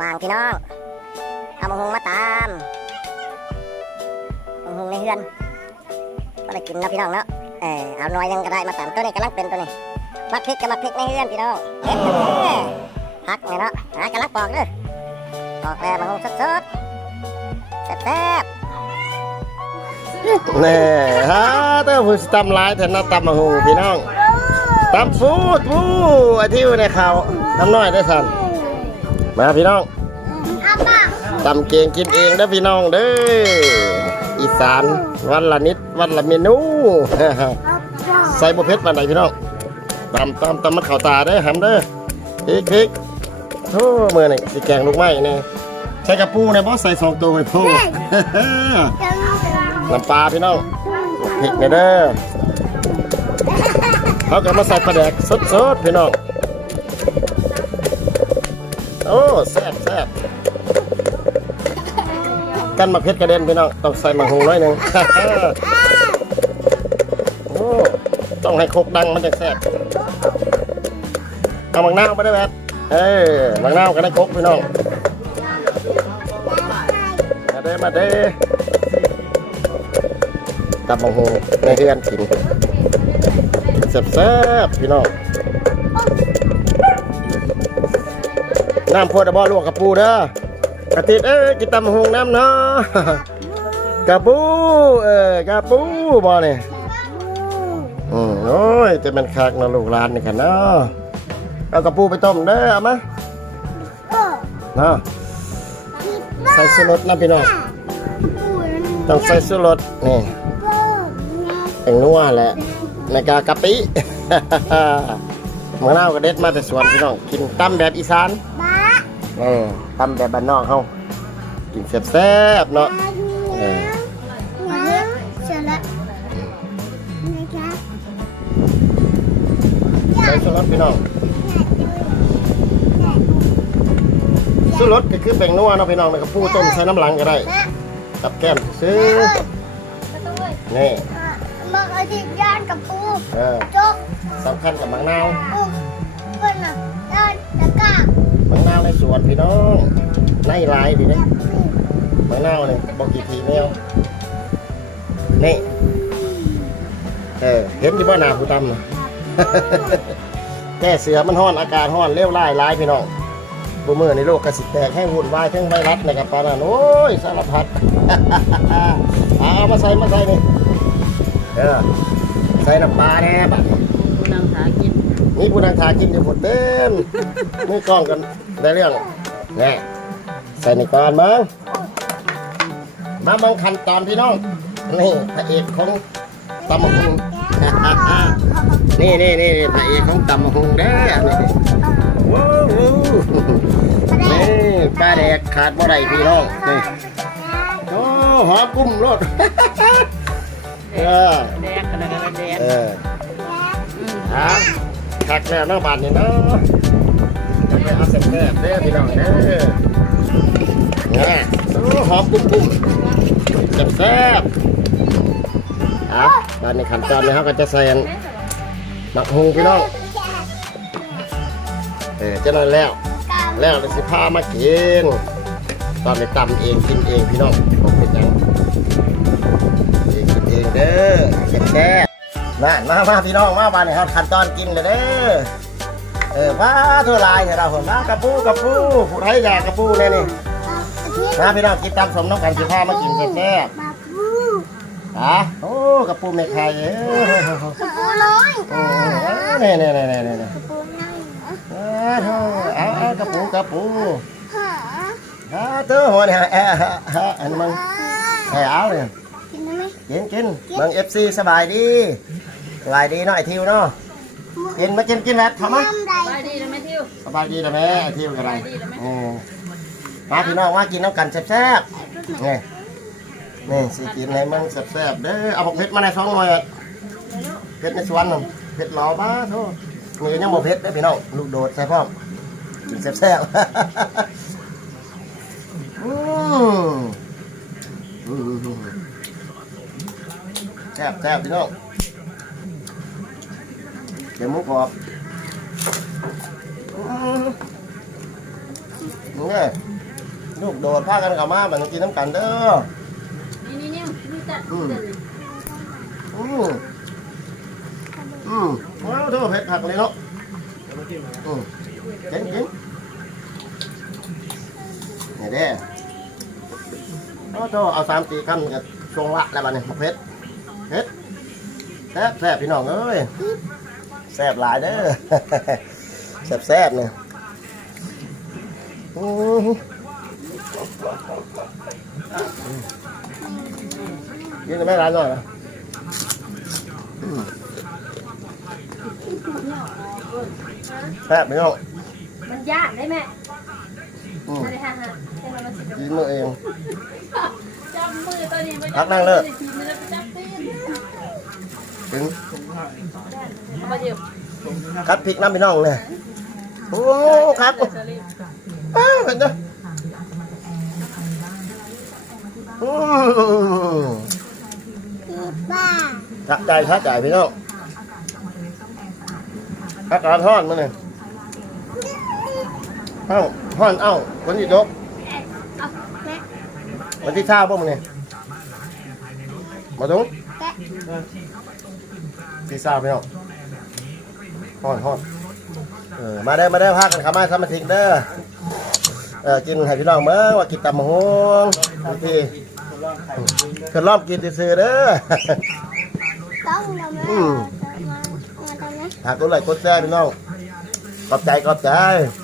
ว่างพี่น้องเอามาหงมาตามมาหงในเฮือนก็ได้กินเนาะพี่น้องเนาะเออเอาน่อยยังก็ได้มาตามตัวนี้กำลังเป็นตัวนี้มักพริกกับมักพริกในเฮือนพี่น้องเห็ดพักไงเนาะหากำลังปอกเด้อปอกแล้วมาหงสดๆแซ่บแน่ฮะเต้าผู้ตำลายแทนน้าตำมาหูพี่น้องตำฟูดฟูไอาทิวในเขาทำน้อยได้สัน มาพี่น้องตำเก่งกินเองเด้อพี่น้องเด้ออีสานวันละนิดวันละเมนูใส่บุเพชรวันไหนพี่น้องตำตำตำมันเข่าตาเด้อหำเด้อพริกพริกโธ่เมื่อนี่สิแกงลูกไม้เนี่ยใส่กระปูเนี่ยบอสใส่สองตัวไปพูน้ำปลาพี่น้องพริกเนี่ยเด้อเขาก็มาใส่ปลาแดกสดๆพี่น้อง โอ้แซ่บแซ่บกันมาเพชรกระเด็นพี่น้องต้องใส่มังหูน้อยหนึ่งโอ้ต้องให้โคกดังมันจะแซ่บเอามังนาวมาได้ไหมเอ้ยมังนาวก็ได้โคกพี่น้องมาเด้มาเด้ตับมังหูในเรือนกินแซ่บๆพี่น้อง น้ำพวดอบ่ลวกกระปูเด้อกระติดเอ้ยกินตำมังน้ำเนาะกระปูเออกระปูบ่เนี่ยอืมโอ้ยจะเป็นคักนะลูกหลานนี่กันเนาะเอากระปูไปต้มเด้อเอามาเนาะใส่ชูรสนะพี่น้องต้องใส่ชูรสนี่แตงนัวแหละในกากะปิมะนาวกระเด็ดมาแต่สวนพี่น้องกินตำแบบอีสาน เออตำแบบบ้านนอกเฮากินแซ่บๆเนาะเออใส่ชูรสพี่น้องชูรสก็คือแป้งนัวเนาะพี่น้องแล้วก็ปูต้มใส่น้ำหลังก็ได้กับแก้มซื้อนี่บอกอาทิตย์ย่านกับปูเออจกสำคัญกับมะนาวปูเพิ่นน่ะย่านตะกร้า มะนาวในสวนพี่น้องในลายดีนะมะนาวเนี่ยบอกกี่ทีแนวนี่เออเห็นอยู่บ่หนาผู้ตำน่ะแก้เสือมันห้อนอากาศห้อนเลี้ยวไล่ลายพี่น้องบูมือในโลกกระสิแตกให้วุ่นวายทั้งไวรัสนะครับปานันโอ้ยสารพัดเอาเอามาใส่มาใส่นี่เออใส่น้ำปลาแน่บัดนี้ผู้นำหากินนี่ผู้นางทากินอยู่หมดเต็มนี่กล้องกัน ได้เรื่องแนี่ใส่ในก่อนมั้งมาบังขั้นตอนพี่น้องนี่พระเอกของตำมะฮุงนี่นี่นี่พระเอกของตำมะฮุงเด้อนี่ว้าวนี่ปลาแดกขาดบ่ได้พี่น้องนี่โอ้หอกุ้มรสเออแดกกันนะกันแดกเออฮะคักแล้วเนาะบานนี่เนาะจะ ไปเอาแซ่บๆเด้อพี่น้องเด้อเนี่ยโอ้หอมกุ้มกุ้มแซ่บอะบานในขั้นตอนนี้เขาก็จะใส่อันหมักฮุงพี่น้องเออจะนั่นแล้ว แล้วเลยสิพามากินตอนนี้ตำเองกินเองพี่น้องบอกเป็นยังเองกินเองเด้อแซ่บๆนั่นมามาพี่น้องมาบ้านนี่ครับขั้นตอนกินเลยเด้อ เออว้าทั่วลายเนี่ยเราผมมากระปูกระปูผู้ไทยอยากกระปูเนี่ยนี่อาทิตย์มาพี่น้องกินตำสมน้ำกันสิพามากินแซ่บมาปูๆอะโอ้กระปูเมฆไทยเอ้ยกับปูน้อยโอ้เนี่ยเนี่ยเนี่ยเนี่ยเนี่ยกับปูน้อยเอาเอาเอากระปูกระปูหาฮะเธอหัวเนี่ยฮะฮะฮะอันมันแถวเนี่ยกินได้ไหมกินกินเมืองเอฟซีสบายดีสบายดีเนาะไอทิวเนาะ กินมากินกินแล้วทำไหมทำไรไปดีนะแม่ทิวสบายดีนะแม่ไอทิวกันไรอืมมาพี่น้องว่ากินน้ำกันแซ่บๆนี่นี่สิกินให้มันแซ่บๆเด้อเอาผักเผ็ดมาในซองหน่อยอะเผ็ดในสวนน่ะเผ็ดหล่อบ้าโธ่มือยังบ่เผ็ดเด้อพี่น้องลูกโดดใส่พร้อมกินแซ่บๆอืมอืมแซ่บแซ่บพี่น้องเดี๋ยว หมูกรอบอืมนี่ลูกโดดพากันเข้ามาบัดนี้กินน้ำกันเด้อนี่นี่นี่ดูจัดอืมอืมอืมว้าวโทษเผ็ดผักเลยเนาะอืมเจ๋งจริงนี่เด้โอ้โทษเอาสามสี่คำกับชวงละแล้วบัดนี้เผ็ดเผ็ดแซ่บแซ่บพี่น้องเอ้ย แซ่บหลายเด้อแซ่บแซ่บเนี่ยอืมกินได้ไหมร้านหน่อยนะแซ่บไม่ต้องมันยากได้ไหมอืมไม่ได้ฮะฮะให้มันมาสิกินมือเองจับมือตัวนี้พักนั่งเลิก ถึงเอามาเดี๋ยวคัดพริกน้ำพี่น้องเลยโอ้ครับเดี๋ยวจะรีบอ้าวเห็นเด้ออืมบ้าชักใจชักใจพี่น้องพักการทอดมาเนี่ยเอ้าทอดเอ้าคนที่ยกวันที่เช้าป่ะมึงเนี่ยมาตรง พี่เช้าพี่น้องทอดทอดเออมาได้อมาได้อพากันเข้ามาสมาชิกเด้อเออกินให้พี่น้องเมื่อว่ากินตำมะฮวงบางทีคือรอบกินซื้อๆเด้อ ต้องทำไมอืม มาทำไมหากตัวไหนกดแจ้พี่น้องขอบใจขอบใจข